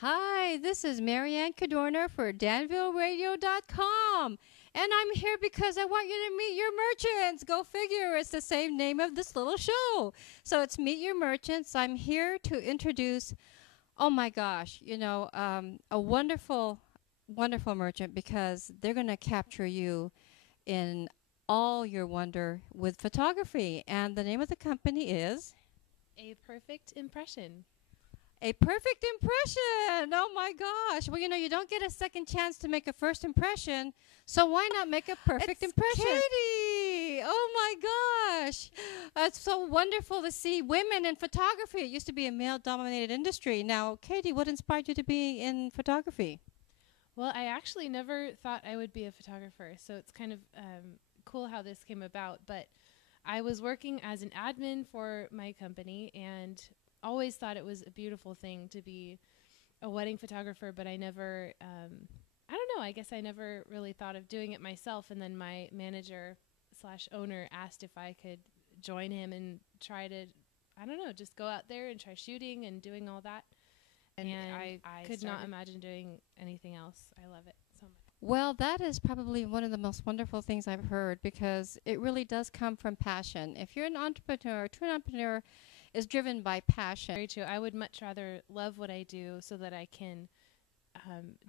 Hi, this is Marianne Cadorna for DanvilleRadio.com. And I'm here because I want you to meet your merchants. Go figure, it's the same name of this little show. So it's Meet Your Merchants. I'm here to introduce, oh my gosh, a wonderful, wonderful merchant because they're going to capture you in all your wonder with photography. And the name of the company is A perfect impression. A Perfect Impression. Oh my gosh. Well, you don't get a second chance to make a first impression, so why not make a perfect It's impression? Katie! Oh my gosh. It's so wonderful to see women in photography. It used to be a male dominated industry. Now, Katie, what inspired you to be in photography? Well, I actually never thought I would be a photographer, so it's kind of cool how this came about. But I was working as an admin for my company and always thought it was a beautiful thing to be a wedding photographer, but I never, I don't know, I guess I never really thought of doing it myself. And then my manager slash owner asked if I could join him and try to, I don't know, just go out there and try shooting and doing all that. And I could not imagine doing anything else. I love it so much. Well, that is probably one of the most wonderful things I've heard because it really does come from passion. If you're an entrepreneur, a true entrepreneur is driven by passion. Very true. I would much rather love what I do so that I can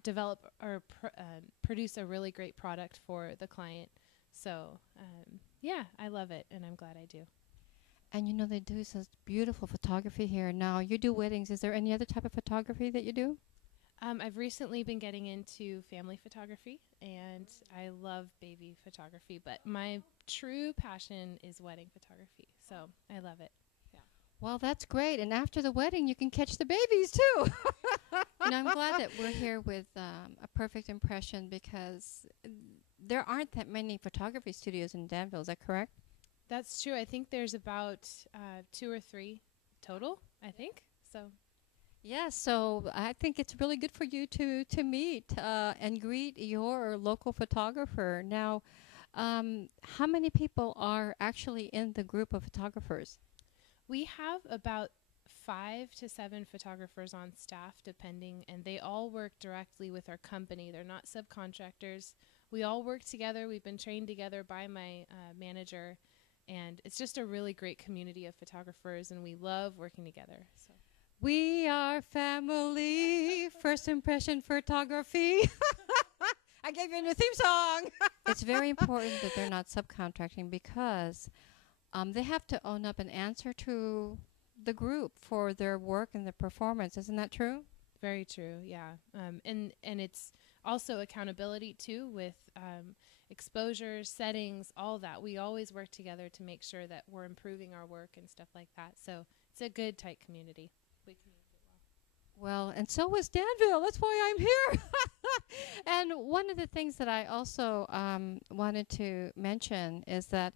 develop or produce a really great product for the client. So, yeah, I love it, and I'm glad I do. And they do such beautiful photography here. Now, you do weddings. Is there any other type of photography that you do? I've recently been getting into family photography, and I love baby photography, but my true passion is wedding photography. So I love it. Yeah. Well, that's great. And after the wedding, you can catch the babies, too. I'm glad that we're here with A Perfect Impression because there aren't that many photography studios in Danville. Is that correct? That's true. I think there's about 2 or 3 total, I think. So Yes, so I think it's really good for you to meet and greet your local photographer. Now, how many people are actually in the group of photographers? we have about 5 to 7 photographers on staff, depending, and they all work directly with our company. They're not subcontractors. We all work together. We've been trained together by my manager, and it's just a really great community of photographers, and we love working together. So. We are family, first impression photography. I gave you a new theme song. It's very important that they're not subcontracting because they have to own up and answer to the group for their work and their performance. Isn't that true? Very true, yeah. And it's also accountability, too, with exposure, settings, all that. We always work together to make sure that we're improving our work and stuff like that. So it's a good, tight community. We communicate well. Well, and so was Danville. That's why I'm here. And one of the things that I also wanted to mention is that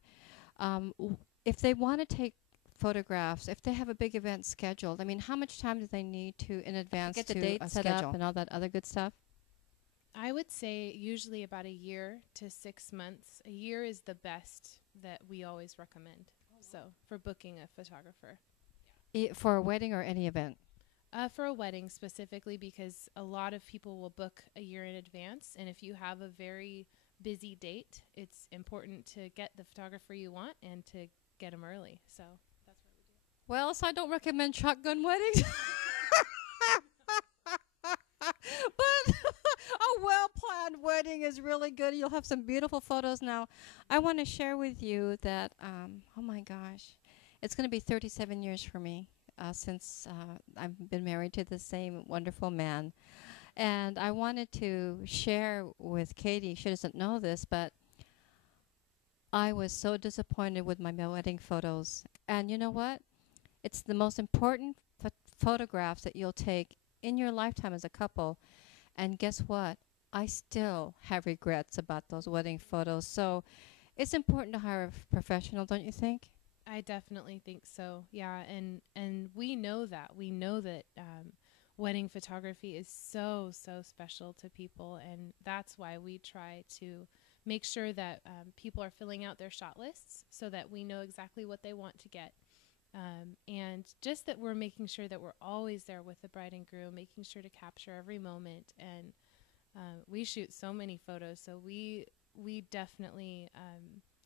if they want to take photographs, if they have a big event scheduled, I mean, how much time do they need to in advance Get the to date set schedule. up and all that other good stuff? I would say usually about a year to 6 months. A year is the best that we always recommend. So for booking a photographer. For a wedding or any event? For a wedding specifically, because a lot of people will book a year in advance. And if you have a very busy date, it's important to get the photographer you want and to get them early. So that's what we do. Well, so I don't recommend shotgun weddings. But a well-planned wedding is really good. You'll have some beautiful photos. Now, I want to share with you that, oh my gosh, it's going to be 37 years for me since I've been married to the same wonderful man. And I wanted to share with Katie, she doesn't know this, but I was so disappointed with my wedding photos. And you know what? It's the most important photographs that you'll take in your lifetime as a couple. And guess what? I still have regrets about those wedding photos. So it's important to hire a professional, don't you think? I definitely think so. Yeah, and we know that. We know that wedding photography is so special to people, and that's why we try to make sure that people are filling out their shot lists so that we know exactly what they want to get. And just that we're making sure that we're always there with the bride and groom, making sure to capture every moment. And we shoot so many photos, so we definitely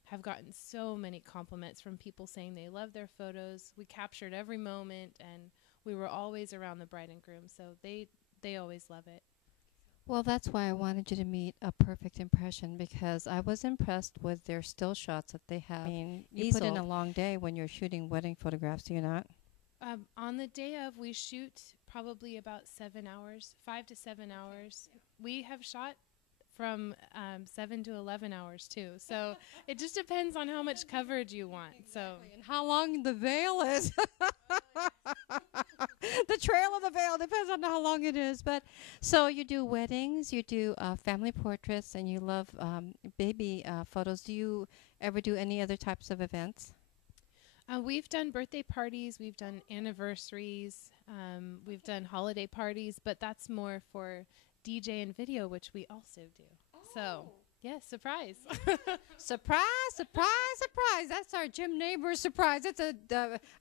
have gotten so many compliments from people saying they love their photos. We captured every moment, and we were always around the bride and groom, so they always love it. Well, that's why I wanted you to meet a perfect impression, because I was impressed with their still shots that they have. I mean, you put in a long day when you're shooting wedding photographs, do you not? On the day of, we shoot probably about 7 hours, 5 to 7 hours. We have shot from 7 to 11 hours too. So it just depends on how much coverage you want. So And how long the veil is. The trail of the veil depends on how long it is. But so you do weddings, you do family portraits, and you love baby photos. Do you ever do any other types of events? we've done birthday parties, we've done anniversaries, we've done holiday parties, but that's more for DJ and video, which we also do. So, yes, surprise. Surprise, surprise, surprise. That's our gym neighbor's surprise.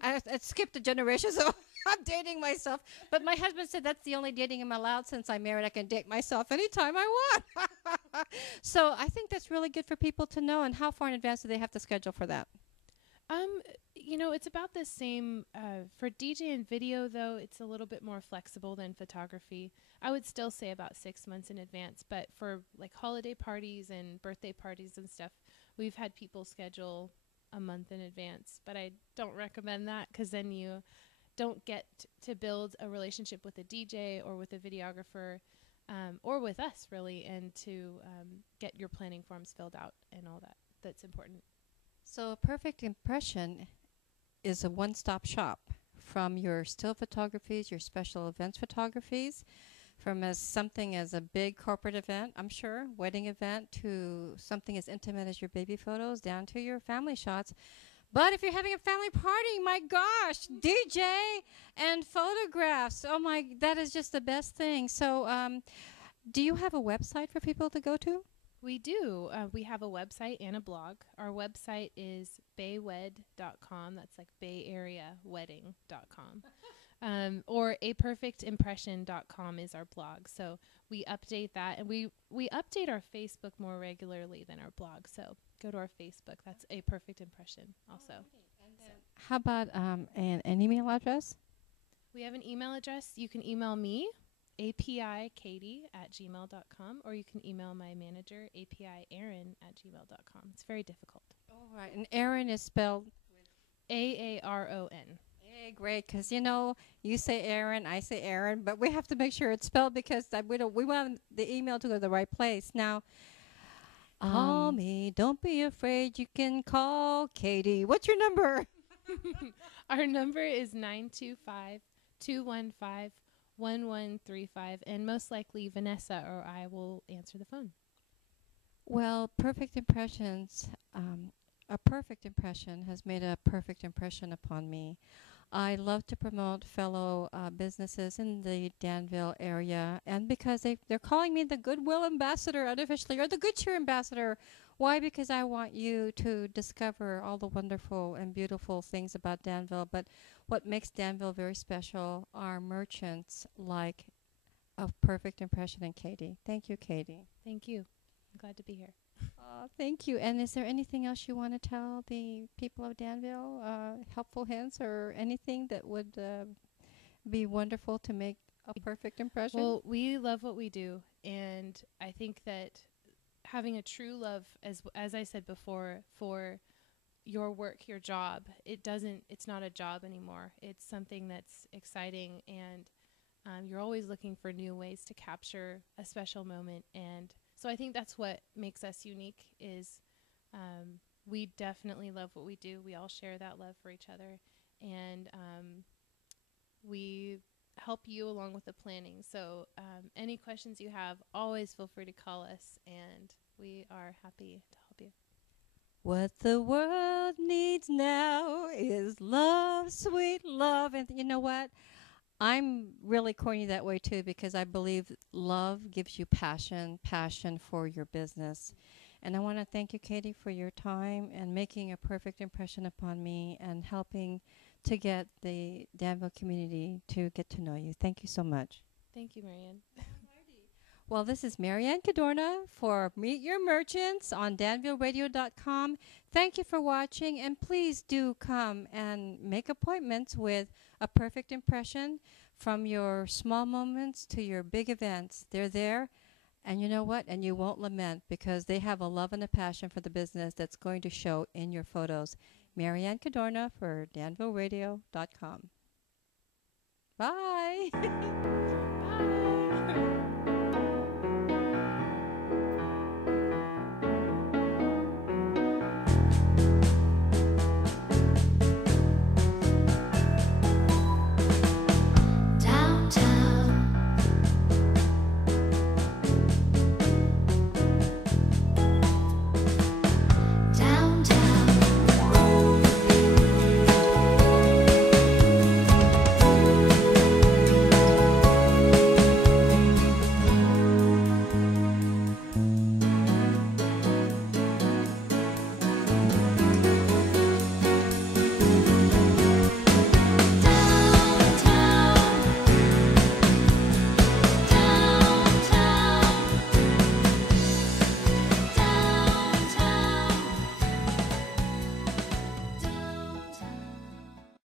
I skipped a generation, so I'm dating myself. But my husband said that's the only dating I'm allowed since I'm married. I can date myself anytime I want. So I think that's really good for people to know. And how far in advance do they have to schedule for that? Um, it's about the same. For DJ and video, though, it's a little bit more flexible than photography. I would still say about 6 months in advance, but for like holiday parties and birthday parties and stuff, we've had people schedule a month in advance. But I don't recommend that, because then you don't get to build a relationship with a DJ or with a videographer, or with us, really, and to get your planning forms filled out and all that. That's important. So a perfect impression is a one-stop shop from your still photographies, your special events photographies, from something as a big corporate event, I'm sure, wedding event, to something as intimate as your baby photos, down to your family shots. But if you're having a family party, my gosh, DJ and photographs. Oh my, that is just the best thing. So, do you have a website for people to go to? We do. We have a website and a blog. Our website is baywed.com. That's like Bay Area Wedding.com. Or aperfectimpression.com is our blog. So we update that, and we update our Facebook more regularly than our blog. So go to our Facebook. That's A Perfect Impression also. How about an email address? We have an email address. You can email me, API.Katie@gmail.com, or you can email my manager, APIAaron@gmail.com. It's very difficult. All right. And Aaron is spelled AARON. Hey, great, because you say Aaron, I say Aaron, but we have to make sure it's spelled, because we want the email to go to the right place. Now, call me. Don't be afraid. You can call Katie. What's your number? Our number is 925-215-1135, and most likely Vanessa or I will answer the phone. Well, perfect impressions. A perfect impression has made a perfect impression upon me. I love to promote fellow businesses in the Danville area, and because they're calling me the Goodwill Ambassador unofficially, or the Good Cheer Ambassador. Why? Because I want you to discover all the wonderful and beautiful things about Danville. But what makes Danville very special are merchants like A Perfect Impression and Katie. Thank you, Katie. Thank you. I'm glad to be here. Thank you. And is there anything else you want to tell the people of Danville? Helpful hints or anything that would be wonderful to make a perfect impression? Well, we love what we do, and I think that having a true love, as I said before, for your work, your job, it's not a job anymore. It's something that's exciting, and you're always looking for new ways to capture a special moment. And so I think that's what makes us unique, is we definitely love what we do. We all share that love for each other, and we help you along with the planning. So any questions you have, always feel free to call us, and we are happy to help you. What the world needs now is love, sweet love. And you know what? I'm really corny that way too, because I believe love gives you passion for your business. And I want to thank you, Katie, for your time and making a perfect impression upon me and helping to get the Danville community to get to know you. Thank you so much. Thank you, Marianne. Well, this is Marianne Cadorna for Meet Your Merchants on DanvilleRadio.com. Thank you for watching, and please do come and make appointments with A Perfect Impression. From your small moments to your big events, they're there. And you know what? And you won't lament because they have a love and a passion for the business that's going to show in your photos. Marianne Cadorna for DanvilleRadio.com. Bye.